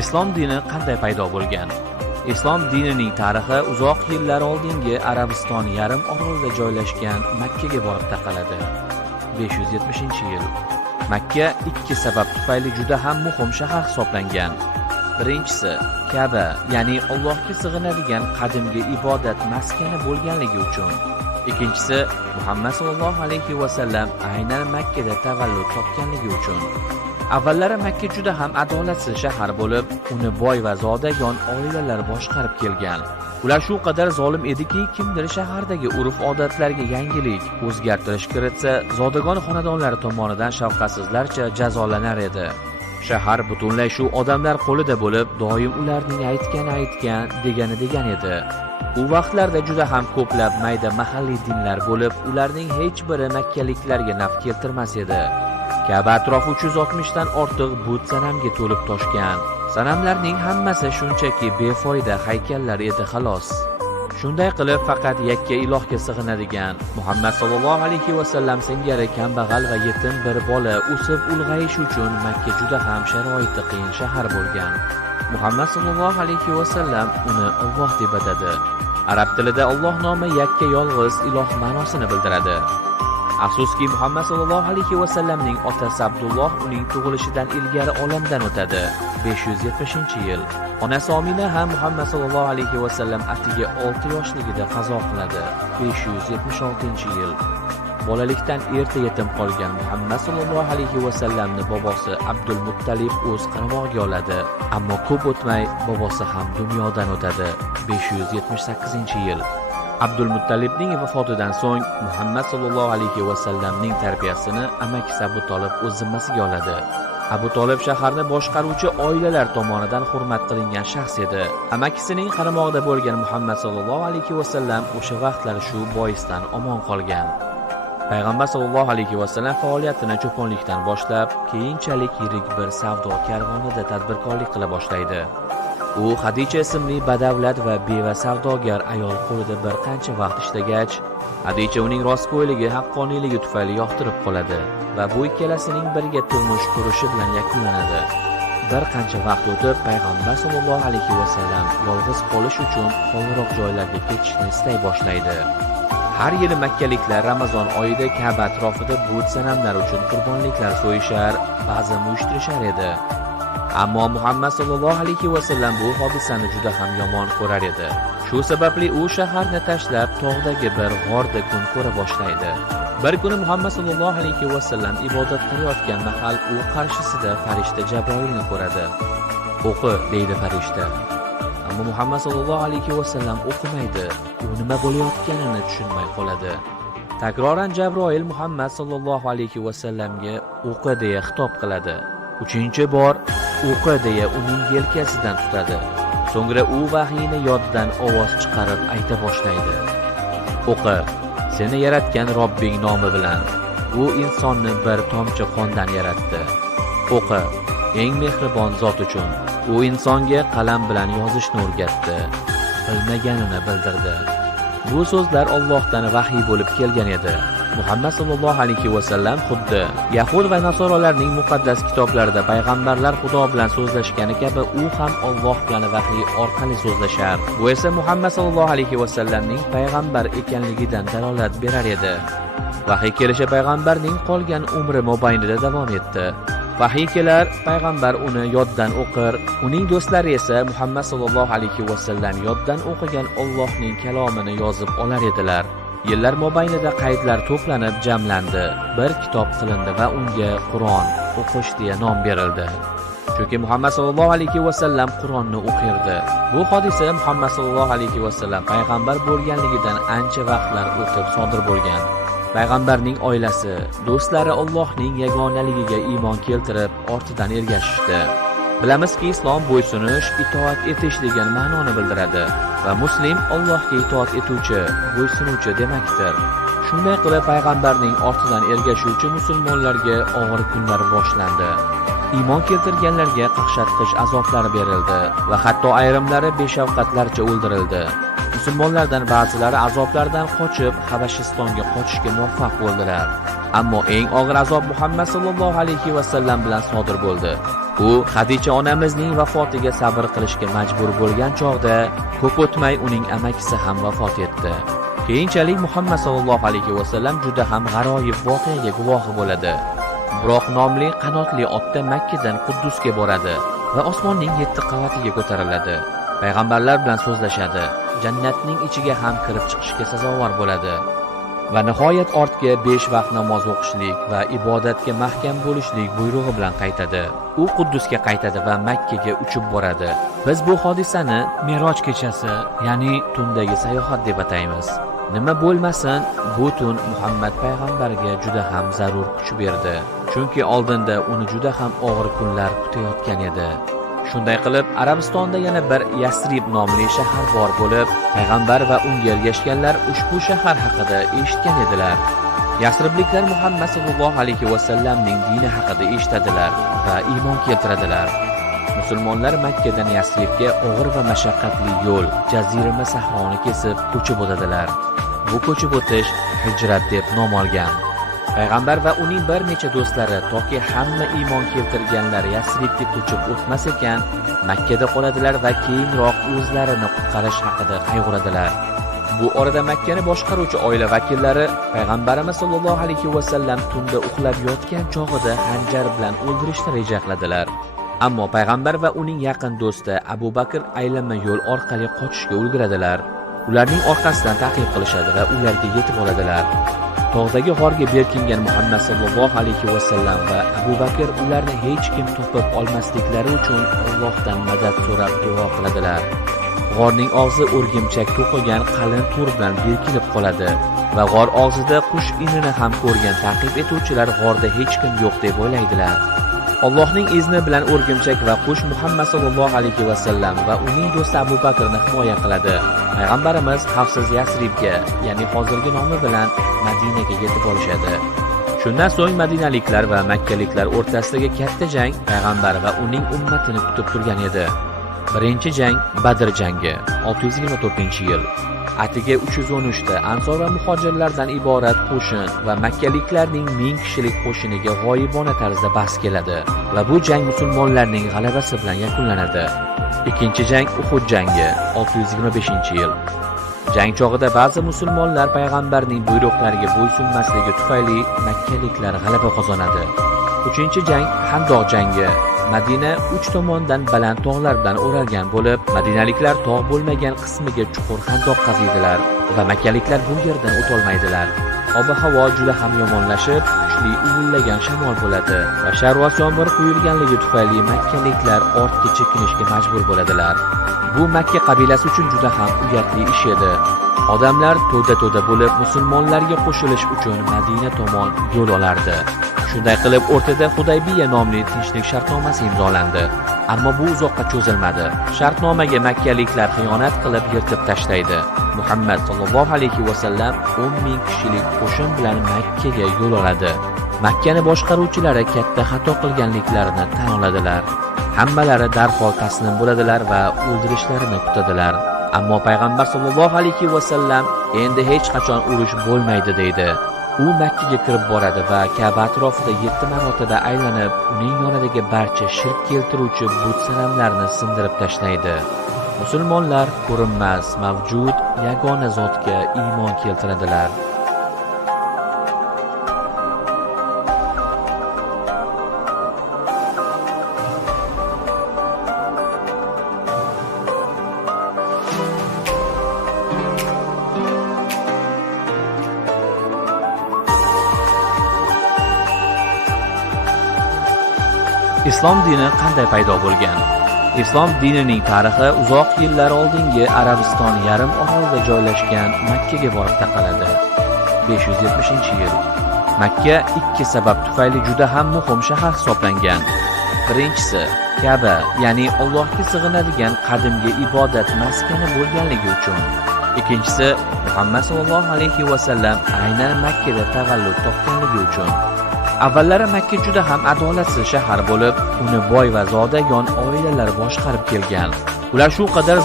Islom dini qanday paydo bo'lgan? Islom dinining tarixi uzoq yillar oldingi Arabiston yarim orolida joylashgan Makkaga borib taqaladi. 570-yil. Makka ikki sabab tufayli juda ham muhim shahar hisoblangan. Birinchisi, Ka'ba, ya'ni Allohga sig'inadigan qadimgi ibodat maskani bo'lganligi uchun. Ikkinchisi, Muhammad sallallohu alayhi va sallam aynan Makkada tavallud topganligi uchun. Avvallari Makka juda ham adolatsiz shahar bo'lib, uni boy va zodagon oilalar boshqarib kelgan. Ular shu qadar zolim ediki, kimdir shahardagi urf-odatlarga yangilik, o'zgartirish kiritsa, zodagon xonadonlari tomonidan shafqatsizlarcha jazolanar edi. Shahar butunlay shu odamlar qo'lida bo'lib, doim ularning aytgan, degani degan edi. U vaqtlarda juda ham ko'plab mayda mahalliy dinlar bo'lib, ularning hech biri makkaliklarga naf keltirmas edi. Ka'ba atrofi 360 dan ortiq but sanamga to'lib toshgan. Sanamlarning hammasi shunchaki befoyda haykallar edi xolos. Shunday qilib faqat yakka ilohga sig'inadigan Muhammad sallallohu alayhi va sallam singari kambag'al va yetim bir bola o'sib ulg'ayish uchun Makka juda ham sharoiti qiyin shahar bo'lgan. Muhammad sallallohu alayhi va sallam uni Alloh deb atadi. Arab tilida Alloh nomi yakka yolg'iz iloh ma'nosini bildiradi. Afsuski Muhammad sallallohu alayhi va sallamning otasi Abdulloh uning tug'ilishidan ilgari olamdan o'tadi. 570-yil. Onasi Omina ham Muhammad sallallohu alayhi va sallam atiga 6 yoshligida qazo qiladi. 576-yil. Bolalikdan erta yetim qolgan Muhammad sallallohu alayhi va sallamni bobosi Abdul Muttalib o'z qaramog'iga oladi. Ammo ko'p o'tmay bobosi ham dunyodan o'tadi. 578-yil. Abdul Muttalibning vafotidan so'ng Muhammad sallallohu alayhi va sallamning tarbiyasini amakisi Abu Tolib o'z zimmasiga oladi. Abu Tolib shaharni boshqaruvchi oilalar tomonidan hurmat qilingan shaxs edi. Amakisining qaramog'ida bo'lgan Muhammad sallallohu alayhi va sallam o'sha vaqtlar shu boisdan omon qolgan. Payg'ambar sallallohu alayhi va sallam faoliyatini cho'ponlikdan boshlab, keyinchalik yirik bir savdo karvonida tadbirkorlik qila boshlaydi. U Xadicha ismli badavlat va beva savdogar ayol qo'lida bir qancha vaqt ishlagach, Xadicha uning rostgo'yligi, haqqoniyligi tufayli yoqtirib qoladi va bu ikkalasining birga turmush qurishi bilan yakunlanadi. Bir qancha vaqt o'tib, payg'ambar sollallohu alayhi va sallam yolg'iz qolish uchun xonroq joylarga ketishni istay boshlaydi. Har yili makkaliklar Ramazon oyida Ka'ba atrofida but sanamlar uchun qurbonliklar so'yishar, ba'zan uyushtirishar edi. Ammo Muhammad sallallohu alayhi va sallam bu hodisani juda ham yomon ko'rar edi. Shu sababli u shaharni tashlab tog'dagi bir g'orda kun ko'ra boshlaydi. Bir kuni Muhammad sallallohu alayhi va sallam ibodat qilayotgan mahal u qarshisida farishta Jabroilni ko'radi. "O'qi", deydi farishta. Ammo Muhammad sallallohu alayhi va sallam o'qimaydi. U nima bo'layotganini tushunmay qoladi. Takroran Jabroil Muhammad sallallohu alayhi va sallamga "O'qi" deya xitob qiladi. 3-chi bor "O'qi" deya uning yelkasidan tutadi. So'ngra u vahiyni yoddan ovoz chiqarib ayta boshlaydi. "O'qi, seni yaratgan Robbing nomi bilan. U insonni bir tomchi qondan yaratdi. O'qi, eng mehribon zot uchun. U insonga qalam bilan yozishni o'rgatdi, bilmaganini bildirdi." Bu so'zlar Allohdan vahiy bo'lib kelgan edi. Muhammad sallallohu alayhi va sallam xuddi Yahud va Nasorolarning muqaddas kitoblarida payg'ambarlar Xudo bilan so'zlashgani kabi u ham Alloh bilan vahiy orqali so'zlashar. Bu esa Muhammad sallallohu alayhi va sallamning payg'ambar ekanligidan dalolat berar edi. Vahiy kelishi payg'ambarning qolgan umri mobaynida davom etdi. Vahiy kelar, payg'ambar uni yoddan o'qir, uning do'stlari esa Muhammad sallallohu alayhi va sallam yoddan o'qigan Allohning kalomini yozib olar edilar. Yillar mobaynida qaydlar to'planib jamlandi, bir kitob qilindi va unga Qur'on o'qish deya nom berildi. Chunki Muhammad sallallohu alayhi va sallam Qur'onni o'qirdi. Bu hodisa Muhammad sallallohu alayhi va sallam payg'ambar bo'lganligidan ancha vaqtlar o'tib sodir bo'lgan. Payg'ambarning oilasi, do'stlari Allohning yagonaligiga iymon keltirib, ortidan ergashishdi. Bilamizki, islom bo'ysunish, itoat etish degan ma'noni bildiradi va muslim Allohga itoat etuvchi, bo'ysunuvchi demakdir. Shunday qilib payg'ambarning ortidan ergashuvchi musulmonlarga og'ir kunlar boshlandi. Iymon keltirganlarga qaqshatqich azoblar berildi va hatto ayrimlari beshafqatlarcha o'ldirildi. Musulmonlardan ba'zilari azoblardan qochib Habashistonga qochishga muvaffaq bo'ldilar. Ammo eng og'ir azob Muhammad sallallohu alayhi va sallam bilan sodir bo'ldi. U Xadicha onamizning vafotiga sabr qilishga majbur bo'lgan chog'da ko'p o'tmay uning amakisi ham vafot etdi. Keyinchalik Muhammad sallallohu alayhi va sallam juda ham g'aroyib voqeaga guvohi bo'ladi. Buroq nomli qanotli otda Makkadan Quddusga boradi va osmonning 7 qavatiga ko'tariladi. Payg'ambarlar bilan so'zlashadi. Jannatning ichiga ham kirib chiqishga sazovor bo'ladi. Va nihoyat ortga 5 vaqt namoz o'qishlik va ibodatga mahkam bo'lishlik buyrug'i bilan qaytadi. U Quddusga qaytadi va Makkaga uchib boradi. Biz bu hodisani Meroj kechasi, ya'ni tundagi sayohat deb ataymiz. Nima bo'lmasin, bu tun Muhammad payg'ambarga juda ham zarur kuch berdi. Chunki oldinda uni juda ham og'ir kunlar kutayotgan edi. Shunday qilib, Arabistonda yana bir Yasrib nomli shahar bor bo'lib, payg'ambar va unga ergashganlar ushbu shahar haqida eshitgan edilar. Yasribliklar Muhammad sallallohu alayhi va sallamning dini haqida eshitadilar va iymon keltiradilar. Musulmonlar Makkadan Yasribga og'ir va mashaqqatli yo'l, jazirama sahroni kesib ko'chib o'tadilar. Bu ko'chib o'tish hijrat deb nom olgan. Payg'ambar va uning bir necha do'stlari toki hamma iymon keltirganlar Yasribga ko'chib o'tmas ekan, Makkada qoladilar va keyinroq o'zlarini qutqarish haqida qayg'uradilar. Bu orada Makkani boshqaruvchi oila vakillari payg'ambarimiz sollallohu alayhi va sallam tunda uxlab yotgan chog'ida hanjar bilan o'ldirishni reja qiladilar. Ammo payg'ambar va uning yaqin do'sti Abu Bakr aylanma yo'l orqali qochishga ulguradilar. Ularning orqasidan ta'qib qilishadi va ularga yetib oladilar. Tog'dagi g'orga berkingan Muhammad sallallohu alayhi va sallam va Abu Bakr ularni hech kim topib olmasliklari uchun Allohdan madad so'rab duo qiladilar. G'orning og'zi o'rgimchak to'qigan qalin to'r bilan berkilib qoladi va g'or og'zida qush inini ham ko'rgan ta'qib etuvchilar g'orda hech kim yo'q deb o'ylaydilar. Allohning izni bilan o'rgimchak va qush Muhammad sallallohu alayhi va sallam va uning do'sti Abu Bakrni himoya qiladi. Payg'ambarimiz xavfsiz Yasribga, ya'ni hozirgi nomi bilan Madinaga yetib olishadi. Shundan so'ng madinaliklar va makkaliklar o'rtasidagi katta jang payg'ambar va uning ummatini kutib turgan edi. Birinchi jang Badr jangi 624-yil. Atiga 313 ta Ansor va muhojirlardan iborat qo'shin va makkaliklarning 1000 kishilik qo'shiniga g'oyibona tarzda bas keladi va bu jang musulmonlarning g'alabasi bilan yakunlanadi. Ikkinchi jang Uhud jangi 625-yil. Jang chog'ida ba'zi musulmonlar payg'ambarning buyruqlariga bo'ysunmasligi tufayli makkaliklar g'alaba qozonadi. Uchinchi jang Handoq jangi. Madina 3 tomondan baland tog'lar bilan o'ralgan bo'lib, madinaliklar tog' bo'lmagan qismiga chuqur xandoq qaziydilar va makkaliklar bu yerdan o'tolmaydilar. Ob-havo juda ham yomonlashib, kuchli uvillagan shamol bo'ladi va sharvas yomg'ir quyilganligi tufayli makkaliklar ortga chekinishga majbur bo'ladilar. Bu Makka qabilasi uchun juda ham uyatli ish edi. Odamlar to'da bo'lib musulmonlarga qo'shilish uchun Madina tomon yo'l olardi. Shunday qilib o'rtada Hudaybiya nomli tinchlik shartnomasi imzolandi. Ammo bu uzoqqa cho'zilmadi. Shartnomaga makkaliklar xiyonat qilib yirtib tashlaydi. Muhammad sallallohu alayhi va sallam 10,000 kishilik qo'shin bilan Makkaga yo'l oladi. Makkani boshqaruvchilari katta xato qilganliklarini tan oladilar. Hammalari darhol taslim bo'ladilar va o'ldirishlarini kutadilar. Ammo payg'ambar sallallohu alayhi va sallam endi hech qachon urush bo'lmaydi deydi. U Makkaga kirib boradi va Ka'ba atrofida 7 marotaba aylanib, uning yonidagi barcha shirk keltiruvchi but sanamlarni sindirib tashlaydi. Musulmonlar ko'rinmas, mavjud, yagona zotga iymon keltiradilar. Islom dini qanday paydo bo'lgan? Islom dinining tarixi uzoq yillar oldingi Arabiston yarim orolida joylashgan Makkaga borib taqaladi. 570-yil. Makka ikki sabab tufayli juda ham muhim shahar hisoblangan. Birinchisi, Ka'ba, ya'ni Allohga sig'inadigan qadimgi ibodat maskani bo'lganligi uchun. Ikkinchisi, Muhammad sallallohu alayhi va sallam aynan Makkada tavallud topganligi uchun. Avvallari Makka juda ham adolatsiz shahar bo'lib, uni boy va zodagon oilalar boshqarib kelgan. Ular shu qadar